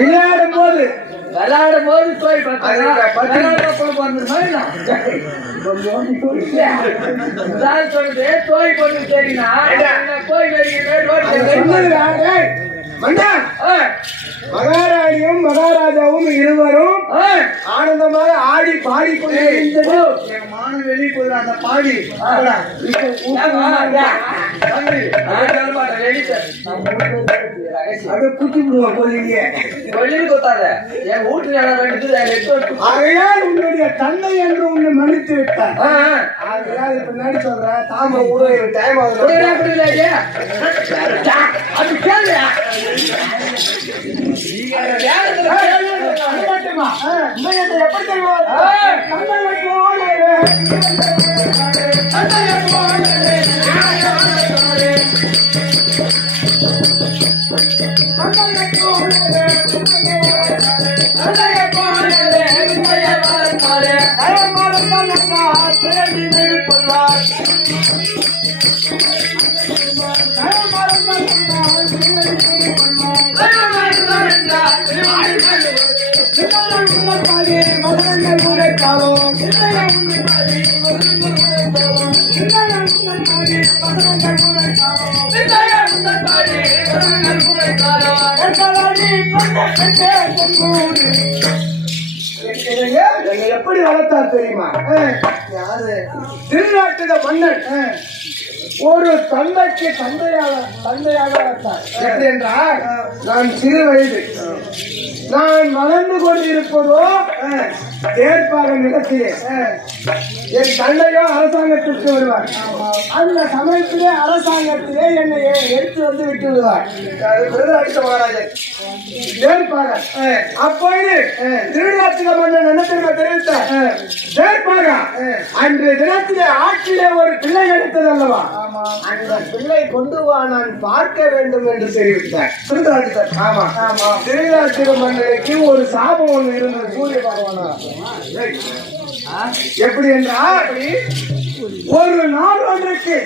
விளையாடும் போது விளையாடும் போது போய் சொல்லிட்டு தோய் கொண்டு சரினா கோயில் மகாராணியும் மகாராஜாவும் இருவரும் ஆனந்தமாக ஆடி பாடிக்கொண்டு இருந்தது. என் மானம் வெளியே போகுது அந்த பாடி உன்னுடைய தந்தை என்று உன்னை மன்னித்து ஆ. ஆகையால் இப்ப முன்னாடி சொல்றேன் தாம டைம் ஆகுது. அது கேளு. அது எப்படி தெரியுமா? எப்படி வளர்த்தார் தெரியுமா யாரு திருநாட்டுக மன்னன் ஒரு தந்தைக்கு தந்தையாக தந்தையாக எப்படி என்றால் நான் சிறு வயது. நான் வளர்ந்து கொண்டிருப்பதோ ஏற்பாக நிலத்திலே. என் தந்தையோ அரசாங்கத்திற்கு வருவார். அந்த சமயத்திலே அரசாங்கத்திலே என்னை எடுத்து வந்து விட்டு விடுவார். விருதாட்ச மகாராஜன் ஏற்பாக அப்போது திருநாட்டுக மன்னன் என்ன தெரியுமா தெரிவித்தார்? அன்றைய தினத்திலே ஆற்றிலே ஒரு பிள்ளை கிடைத்தது அல்லவா அந்த பிள்ளை கொண்டு வா நான் பார்க்க வேண்டும் என்று தெரிவித்தார். திருநாட்டுகர் ஆமா. ஆமா. திருநாட்டுக மன்னனுக்கு ஒரு சாபம் ஒன்று இருந்தது. சூரிய பகவானா. எப்படி என்றால் ஒரு நாள் ஒன்றுக்கு.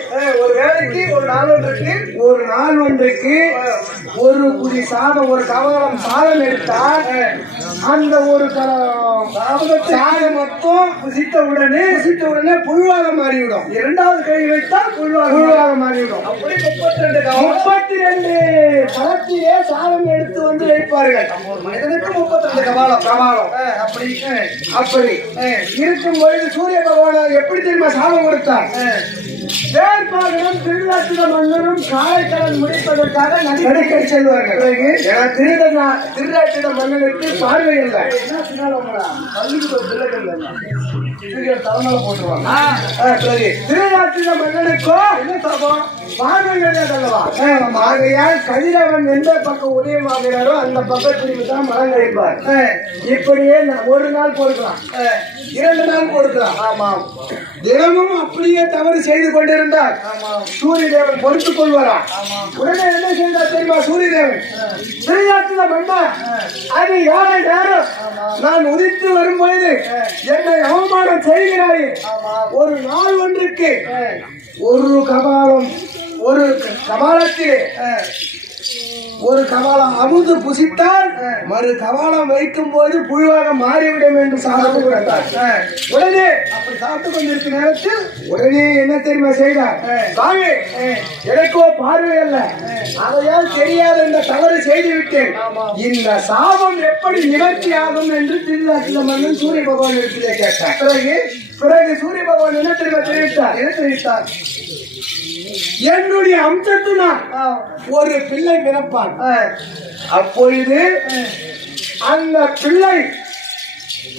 ஒரு வேலைக்கு ஒரு நாள் ஒன்றுக்கு. ஒரு நாள் ஒன்றுக்கு ஒரு குடி சாதம் ஒரு கவலம் சாதம் எடுத்தால் அந்த ஒரு சாதம் மொத்தம் புசித்த உடனே புசித்த உடனே புழுவாக மாறிவிடும். இரண்டாவது கை வைத்தால் புழுவாக புழுவாக பழத்திலே சாதம் எடுத்து வந்து வைப்பார்கள். ஒரு மனிதனுக்கு முப்பத்தி ரெண்டு கபாலம் கபாலம் அப்படி. அப்படி. இருக்கும் பொழுது சூரிய பகவான் எப்படி தெரியுமா சாபம் கொடுத்தார்? வேட்பாளரும் திருநாட்டுட மன்னரும் காலைக்கடன் முடிப்பதற்காக நடிகை செல்வார்கள். திருடனா திருநாட்டுட மன்னனுக்கு பார்வை இல்லை. திருநாட்டுட மன்னனுக்கோ என்ன சாபம்? பார்வை அல்லவா ஆகையால் கதிரவன் எந்த பக்கம் உதயமாகிறாரோ அந்த பக்கத்திற்கு தான் மரம் கழிப்பார் இப்படியே ஒரு நாள் கொடுக்கலாம் இரண்டு நாள் கொடுக்கலாம் ஆமாம். தினமும் அப்படியே தவறு செய்து கொண்டிருந்தார் சூரிய தேவன் பொறுத்துக் கொள்வாரா? உடனே என்ன செய்தார் தெரியுமா சூரிய தேவன் திருநாட்டுல மன்னா அது யாரை நேரம்? நான் உதித்து வரும் பொழுது என்னை அவமானம் செய்கிறாயே. ஒரு நாள் ஒன்றுக்கு ஒரு கபாலம் ஒரு கபாலத்திலே. ஒரு கவாலம் அமுது புசித்தால் மறு கவாலம் வைக்கும் போது புழுவாக மாறிவிடும் என்று சாப்பிட்டு கொடுத்தார் உடனே அப்படி சாப்பிட்டு கொண்டிருக்கும் நேரத்தில் உடனே என்ன தெரியுமா செய்தார்? சாமி எனக்கோ பார்வை அல்ல. அதையால் தெரியாத இந்த தவறு செய்து விட்டேன் இந்த சாபம் எப்படி நிவர்த்தி ஆகும் என்று திருநாட்டில் மன்னன் சூரிய பகவான் இடத்திலே கேட்டார். பிறகு பிறகு சூரிய பகவான் என்ன தெரியுமா தெரிவித்தார்? என்ன தெரிவித்தார்? என்னுடைய அம்சத்தினால் ஒரு பிள்ளை பிறப்பான். அப்பொழுது அந்த பிள்ளை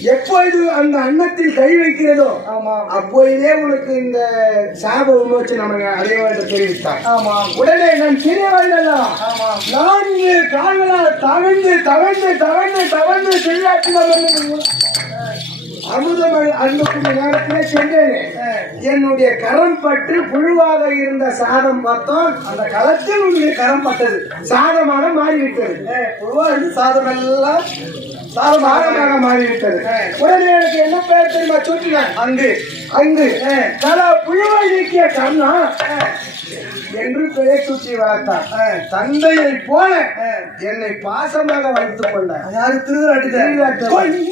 எப்பொழுது அந்த அன்னத்தில் கை வைக்கிறதோ அப்பொழுதே உனக்கு இந்த சாப விமோச்சனம் வேண்டும் தெரிவித்தார் உடனே நான் சிறிய வயதல்லா நான்கு கால்களால் தவழ்ந்து தவழ்ந்து தவழ்ந்து தவழ்ந்து திருநாட்டில் அமுதம் அன்புக்கு நேரத்திலே சொன்னேன் என்னுடைய கரம் பற்று புழுவாக இருந்த சாதம் பார்த்தோம். அந்த களத்தில் உங்களுடைய கரம் பட்டது. சாதமாக மாறிவிட்டது. புழுவா இருந்து சாதம் எல்லாம் பாகமாக மாறிவிட்டது. உடனே எனக்கு என்ன தெரியுமா? சுட்டினேன் அங்கு. அங்கு. கல புழுவை நீக்கிய கண்ணா. என்று பெயர் சுற்றி வளர்த்தார். தந்தையை போல என்னை பாசமாக வைத்துக் கொண்டார். யாரு? திருவிழாட்டு கொஞ்சி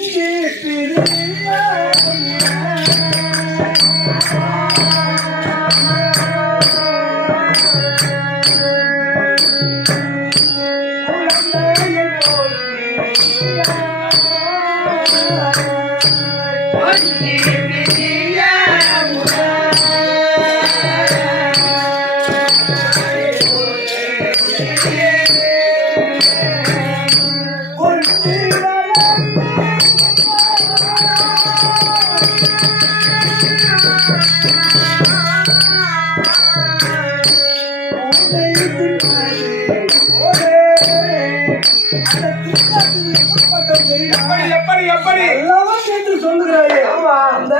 எப்படி எப்படி எல்லாமே கேட்டு சொல்லுகிறாயே. அந்த